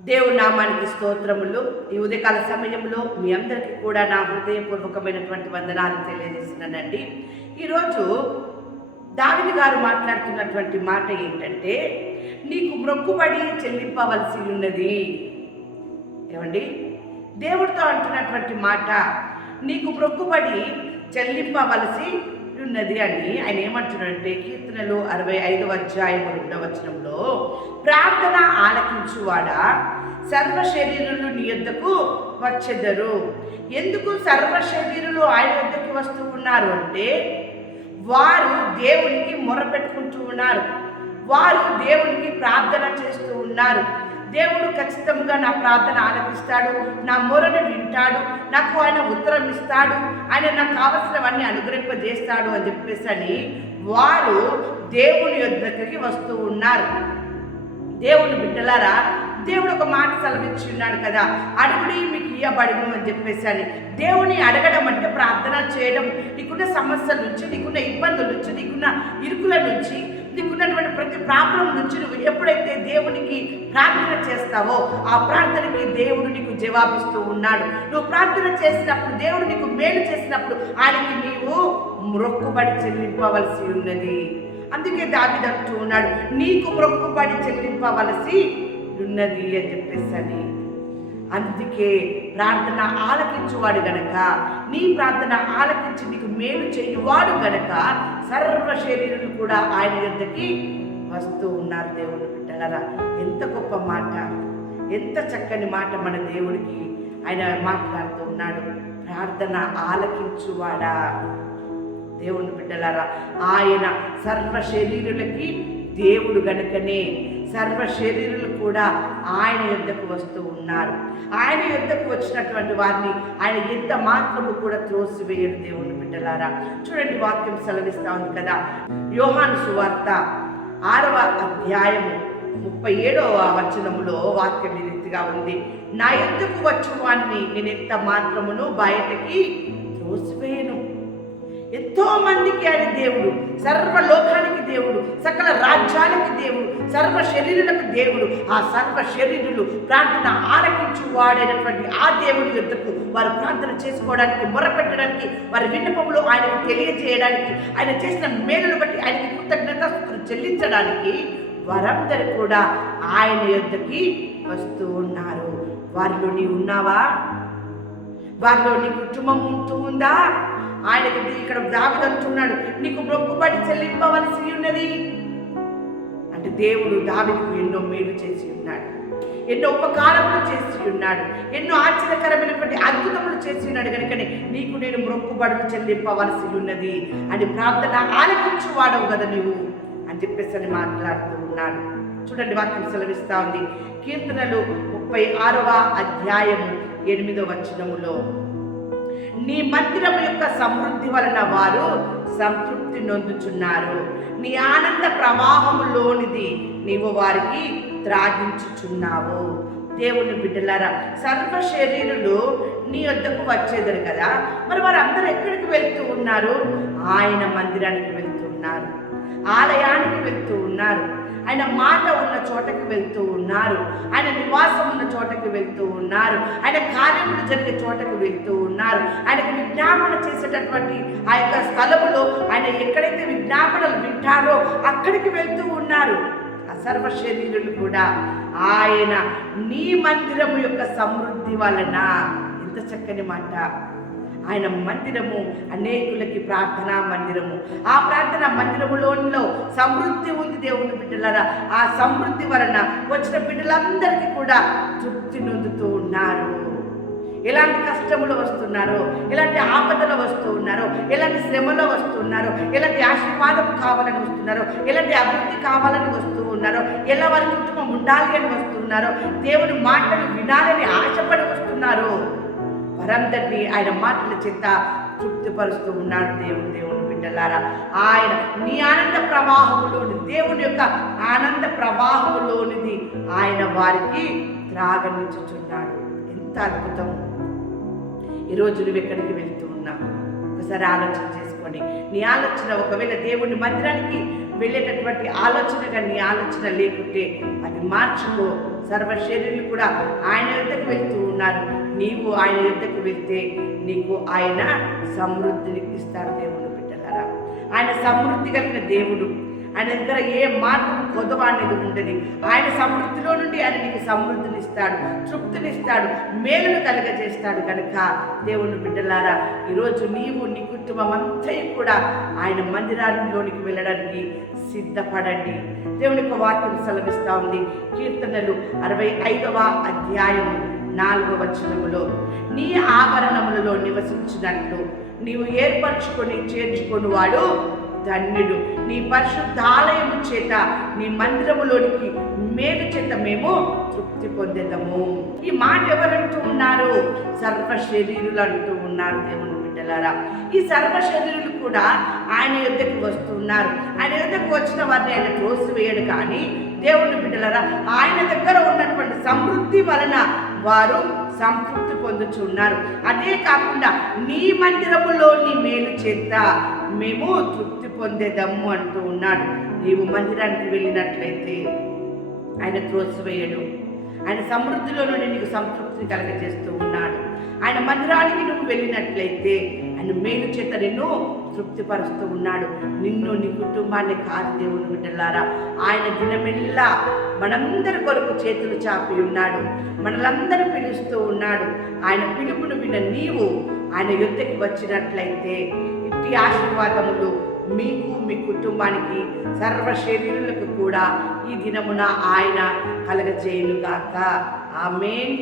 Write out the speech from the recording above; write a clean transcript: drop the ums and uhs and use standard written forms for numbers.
దేవుని నామానికి స్తోత్రములు. ఈ ఉదయకాల సమయంలో మీ అందరికీ కూడా నా హృదయపూర్వకమైనటువంటి వందనాలు తెలియజేస్తున్నానండి. ఈరోజు దావీదు గారు మాట్లాడుతున్నటువంటి మాట ఏంటంటే, నీకు మొక్కుబడి చెల్లింపవలసి ఉన్నది. ఏమండి, దేవుడితో అంటున్నటువంటి మాట, నీకు మొక్కుబడి చెల్లింపవలసి ఉన్నది అని ఆయన ఏమంటున్నాడంటే, కీర్తనలు 65వ అధ్యాయము 2వ వచనంలో, ప్రార్థన ఆలకించువాడా సర్వ శరీరులు నీ యొద్దకు వచ్చెదరు. ఎందుకు సర్వ శరీరులు ఆయన యొద్దకు వస్తూ ఉన్నారు అంటే, వారు దేవునికి మొరపెట్టుకుంటూ ఉన్నారు, వారు దేవునికి ప్రార్థన చేస్తూ ఉన్నారు. దేవుడు ఖచ్చితంగా నా ప్రార్థన ఆలకిస్తాడు, నా మొరను వింటాడు, నాకు ఆయన ఉత్తరం ఇస్తాడు, ఆయన నాకు కావలసినవన్నీ అనుగ్రహింపజేస్తాడు అని చెప్పేసి వారు దేవుని యొద్దకి వస్తూ ఉన్నారు. దేవుని బిడ్డలారా, దేవుడు ఒక మాట సెలవిచ్చి ఉన్నాడు కదా, అడుగుడి మీకు ఇయ్యబడును అని చెప్పేసి దేవుని అడగడం అంటే ప్రార్థన చేయడం. నీకున్న సమస్యల నుంచి, నీకున్న ఇబ్బందుల నుంచి, నీకున్న ఇరుకుల నుంచి, నీకున్నటువంటి ప్రతి ప్రాబ్లం నుంచి నువ్వు ఎప్పుడైతే దేవునికి ప్రార్థన చేస్తావో ఆ ప్రార్థనకి దేవుడు నీకు జవాబిస్తూ ఉన్నాడు. నువ్వు ప్రార్థన చేసినప్పుడు, దేవుడు నీకు మేలు చేసినప్పుడు ఆయనకి నీవు మొక్కుబడి చెల్లింపవలసి ఉన్నది. అందుకే దావీదు అంటూ ఉన్నాడు, నీకు మొక్కుబడి చెల్లింపవలసి ఉన్నది అని చెప్పేసి. అందుకే ప్రార్థన ఆలకించువాడు గనక, నీ ప్రార్థన ఆలకించి నీకు మేలు చేయువాడు గనక సర్వ శరీరులు కూడా ఆయన యొద్దకి వస్తూ ఉన్నారు. దేవుని బిడ్డలారా, ఎంత గొప్ప మాట, ఎంత చక్కని మాట మన దేవుడికి ఆయన మాట్లాడుతూ ఉన్నాడు. ప్రార్థన ఆలకించువాడా. దేవుని బిడ్డలారా, ఆయన సర్వ శరీరులకి దేవుడు గనుకనే సర్వ శరీరులు కూడా ఆయన యొద్దకు వస్తూ ఉన్నారు. ఆయన యొద్దకు వచ్చినటువంటి వారిని ఆయన ఎంత మాత్రము కూడా త్రోసివేయడు. దేవుని బిడ్డలారా, చూడండి, వాక్యం సెలవిస్తా ఉంది కదా, యోహాను సువార్త 6వ అధ్యాయము 37వ వచనములో వాక్యం ఈ రీతిగా ఉంది, నా యొద్దకు వచ్చు వారిని నేను ఎంత మాత్రమును బయటకి త్రోసివేయను. ఎంతో మందికి ఆయన దేవుడు, సర్వలోకానికి దేవుడు, సకల రాజ్యానికి దేవుడు, సర్వ శరీరులకు దేవుడు. ఆ సర్వ శరీరులు ప్రార్థన ఆలకించు వాడైనటువంటి ఆ దేవుడి యొద్దకు వారు ప్రార్థన చేసుకోవడానికి, మొరపెట్టడానికి, వారి విన్నపములు ఆయనకు తెలియజేయడానికి, ఆయన చేసిన మేలును బట్టి ఆయనకి కృతజ్ఞతాస్తుతులు చెల్లించడానికి వారందరూ కూడా ఆయన యొద్దకి వస్తూ ఉన్నారు. వారిలో నీవు ఉన్నావా? వారిలో నీ కుటుంబం ఉంటూ ఉందా? ఆయనకి ఇక్కడ దావీదు అంటున్నాడు, నీకు మొక్కుబడి చెల్లింపవలసి ఉన్నది అంటే, దేవుడు దావీదుకు ఎన్నో మేలు చేసి ఉన్నాడు, ఎన్నో ఉపకారములు చేసి ఉన్నాడు, ఎన్నో ఆశ్చర్యకరమైనటువంటి అద్భుతములు చేసి ఉన్నాడు. కనుకనే నీకు నేను మొక్కుబడులు చెల్లింపవలసి ఉన్నది అని ప్రార్థన ఆలకించు వాడవు కదా నువ్వు అని చెప్పేసి మాట్లాడుతూ ఉన్నాడు. చూడండి, వాక్యం సెలవిస్తా ఉంది, కీర్తనలు 36వ అధ్యాయము 8వ వచనములో, నీ మందిరం యొక్క సమృద్ధి వలన వారు సంతృప్తి నొందుచున్నారు, నీ ఆనంద ప్రవాహములోనిది నీవు వారికి త్రాగించుచున్నావు. దేవుని బిడ్డలారా, సర్వ శరీరులు నీ వద్దకు వచ్చేదరు కదా, మరి వారందరూ ఎక్కడికి వెళ్తూ ఉన్నారు? ఆయన మందిరానికి వెళ్తూ ఉన్నారు, ఆలయానికి వెళ్తూ ఉన్నారు, ఆయన మాట ఉన్న చోటకి వెళ్తూ ఉన్నారు, ఆయన నివాసం ఉన్న చోటకి వెళ్తూ ఉన్నారు, ఆయన కార్యములు జరిగే చోటకు వెళ్తూ ఉన్నారు, ఆయనకు విజ్ఞాపన చేసేటటువంటి ఆ యొక్క స్థలములో ఆయన ఎక్కడైతే విజ్ఞాపనలు వింటారో అక్కడికి వెళ్తూ ఉన్నారు. ఆ సర్వ శరీరులు కూడా ఆయన నీ మందిరము యొక్క సమృద్ధి వలన. ఎంత చక్కని మాట! ఆయన మందిరము అనేకులకి ప్రార్థనా మందిరము. ఆ ప్రార్థనా మందిరములో సమృద్ధి ఉంది. దేవుని బిడ్డలారా, ఆ సమృద్ధి వలన వచ్చిన బిడ్డలందరికీ కూడా తృప్తి నొందుతూ ఉన్నారు. ఎలాంటి కష్టములు వస్తున్నారో, ఎలాంటి ఆపదలు వస్తూ ఉన్నారో, ఎలాంటి శ్రమలో వస్తున్నారో, ఎలాంటి ఆశీర్వాదం కావాలని వస్తున్నారో, ఎలాంటి అభివృద్ధి కావాలని వస్తూ ఉన్నారో, ఎలా వారి కుటుంబం ఉండాలి అని వస్తున్నారో, దేవుని మాటలు వినాలని ఆశపడి వస్తున్నారో, వారందరినీ ఆయన మాటల చేత తృప్తిపరుస్తూ ఉన్నాడు. దేవుని బిడ్డలారా, ఆయన నీ ఆనంద ప్రవాహములోని, దేవుని యొక్క ఆనంద ప్రవాహములోనిది ఆయన వారికి త్రాగనిచ్చుచున్నాడు. ఎంత అద్భుతం! ఈరోజు నువ్వు ఎక్కడికి వెళ్తూ ఉన్నావు? ఒకసారి ఆలోచన చేసుకోండి. నీ ఆలోచన ఒకవేళ దేవుని మందిరానికి వెళ్ళేటటువంటి ఆలోచనగా నీ ఆలోచన లేకుంటే అది మార్చుకో. సర్వ శరీరులు కూడా ఆయన యుద్ధకు వెళ్తూ ఉన్నారు. నీవు ఆయన యుద్ధకు వెళ్తే నీకు ఆయన సమృద్ధిని ఇస్తాడు. దేవుడు బిడ్డలారా, ఆయన సమృద్ధి కలిగిన దేవుడు. ఆయన దగ్గర ఏ మార్పు కొదవ అనేది ఉండదు. ఆయన సమృద్ధిలో నుండి ఆయన నీకు సమృద్ధిని ఇస్తాడు, తృప్తినిస్తాడు, మేలును కలుగజేస్తాడు. కనుక దేవుని బిడ్డలారా, ఈరోజు నీవు నీ కుటుంబం అంతా కూడా ఆయన మందిరాల్లోనికి వెళ్ళడానికి సిద్ధపడండి. దేవుని యొక్క వాక్యం సెలవిస్తూ ఉంది. కీర్తనలు 65వ అధ్యాయం 4వ వచనములో, నీ ఆవరణములలో నివసించినట్లు నీవు ఏర్పరచుకొని చేర్చుకొని వాడు ధన్యుడు. నీ పరిశుద్ధాలయము చేత నీ మందిరములోనికి మేలు చేత మేము తృప్తి పొందేదము. ఈ మాట ఎవరంటూ ఉన్నారు? సర్వ శరీరులు అంటూ ఉన్నారు. దేవుని బిడ్డలారా, ఈ సర్వ శరీరులు కూడా ఆయన యుద్ధకు వస్తున్నారు. ఆయన యుద్ధకు వచ్చిన వారిని ఆయన త్రోసివేయడు. కానీ దేవుని బిడ్డలారా, ఆయన దగ్గర ఉన్నటువంటి సమృద్ధి వలన వారు సంతృప్తి పొందుచున్నారు. అదే కాకుండా నీ మందిరములోని మేలు చేత మేము తృప్తి పొందేదమ్ము అంటూ ఉన్నాడు. నీవు మందిరానికి వెళ్ళినట్లయితే ఆయన త్రోసివేయడు. ఆయన సమృద్ధిలో నుండి నీకు సంతృప్తిని కలగజేస్తూ ఉన్నాడు. ఆయన మందిరానికి నువ్వు వెళ్ళినట్లయితే ఆయన మేలు చేత నిన్ను తృప్తిపరుస్తూ ఉన్నాడు. నిన్ను, నీ కుటుంబాన్ని కాదు. దేవుని బిడ్డలారా, ఆయన దినమెల్లా మనందరి కొరకు చేతులు చాపి ఉన్నాడు. మనలందరూ పిలుస్తూ ఉన్నాడు. ఆయన పిలుపును విన్న నీవు ఆయన యుద్ధకి వచ్చినట్లయితే ఇట్టి ఆశీర్వాదములు మీకు, మీ కుటుంబానికి, సర్వ శరీరులకు కూడా ఈ దినమున ఆయన కలగజేయునుగాక. ఆమేన్.